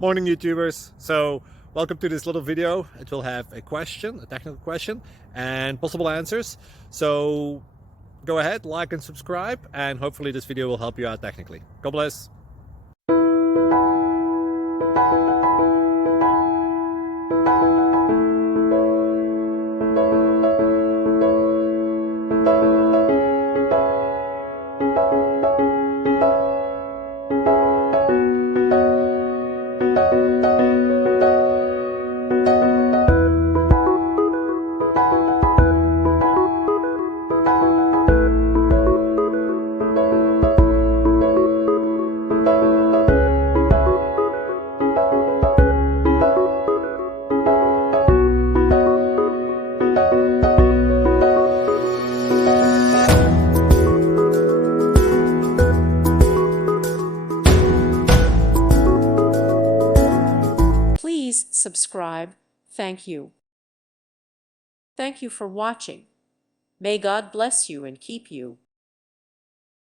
Morning, YouTubers. So welcome to this little video. It will have a question, a technical question, and possible answers. So go ahead, like and subscribe, and hopefully this video will help you out technically. God bless. Please subscribe. Thank you. Thank you for watching. May God bless you and keep you.